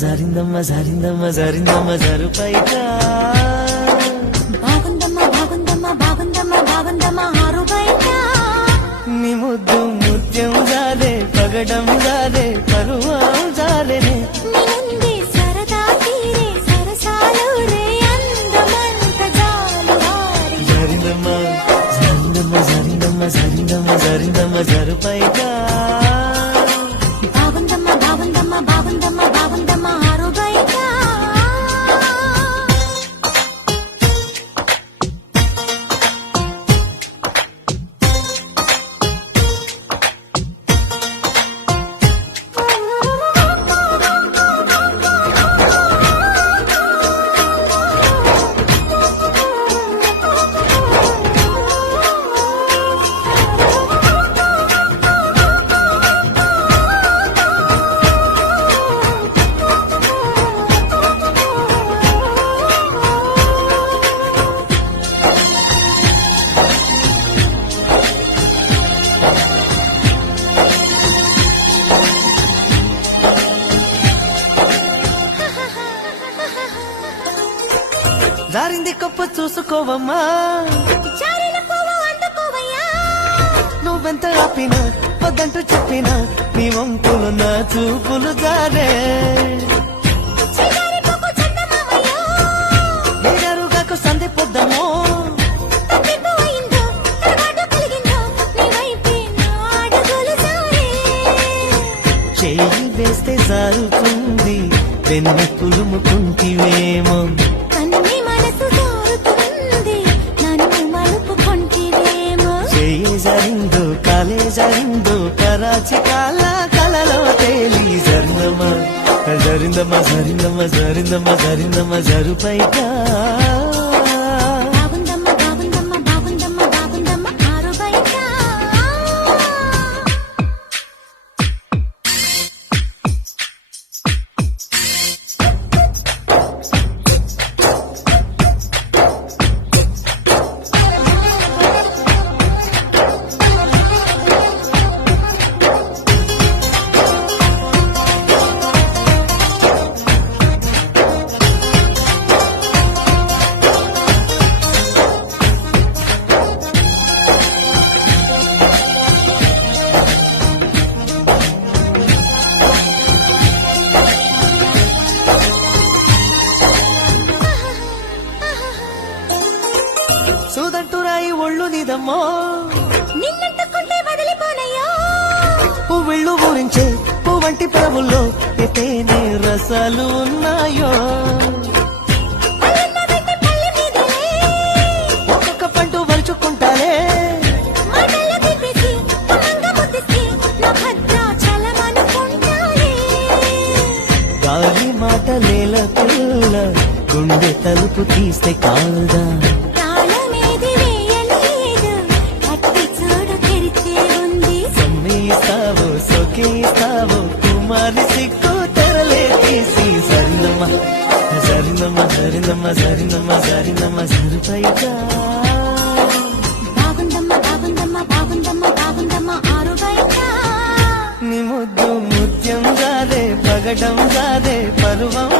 జారిందమ్మ జారిందమ్మ జారిందమ్మ జరుపైగా బాగుందమ్మ బాగుందమ్మ బాగుందమ్మ బాగుందమ్మ ఆరు బయట నీ ముద్దు ముత్యం జాలే పగడం జాలే పరువం జాలేనే నింది సరదా తీరే సరసాలు రే అందమంత జాలు వారి జారిందమ్మ జారిందమ్మ జారిందమ్మ జారిందమ్మ జారిందమ్మ జరుపైగా బాగుందమ్మ బాగుందమ్మ బాగుందమ్మ బాగుందమ్మ ఆరు బయట జారింది కప్పు చూసుకోవమ్మా జారిన పువ్వు అందుకోవయ్యా నువ్వెంత ఆపినా వద్దంటూ చెప్పినా నీ వంపులు నా చూపులు జారే చిగారి పువ్వు చందమామయ్యో వేడరుగాకు సంధి పొద్దమో తప్పిపో అయిందో తడబాటు కలిగిందో నీ వైపే నా అడుగులు సారే చేయి వేస్తే జారుతుంది వెన్న పులుముకుంటివేమో కన్ని మనసు కోరుతుంది నన్ను మలుపుకొంటివేమో చేయి జారిందో కాలే జారిందో కరాచి కాల కలలో తేలి జరిందమ్మా జరిందమ్మా జరిందమ్మా జరిందమ్మా జరిందమ్మా జరుపైగా బాగుందమ్మ బాగుందమ్మ బాగుందమ్మ బాగుందమ్మ ఆరు బయట సూదంటూ రాయి ఒళ్ళు నీదమ్మో నిన్నట్టుకుంటే వదిలిపోనయ్యో పువ్విళ్ళు ఊరించే పువ్వంటి ప్రభుల్లో ఎతేనే రసాలు ఉన్నాయో పల్లెన్న వెంట పల్లె మీదలే ఒక్కొక్క పండు వలుచుకుంటాలే మాటల్లో తిప్పేసి పొంగ ముద్దిసి నా భద్రాచలమనుకుంటానే గాలి మాటలేల పిల్ల గుండె తలుపు తీస్తే కాదా తాళమేది వేయలేదు కట్టి చూడు తెరిచే ఉంది సమ్మేస్తావో సొకేస్తావో కుమారి సిక్కు తెరలే తీసి సరినమ్మ సరినమ్మ సరినమ్మ సరినమ్మ సరినమ్మ సరిపైగా బాగుందమ్మ బాగుందమ్మ బాగుందమ్మ బాగుందమ్మ ఆరు బయట నీ ముద్దు ముత్యం జాదే పగడం జాదే పరువం